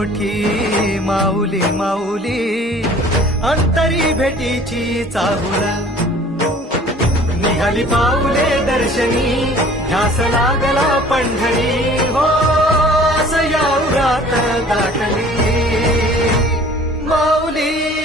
ओठी माऊली माऊली अंतरी भेटीची चाहुला. निघाली पाऊले दर्शनी ध्यास लागला पंढरी. हो असं या उरात गाठली माऊली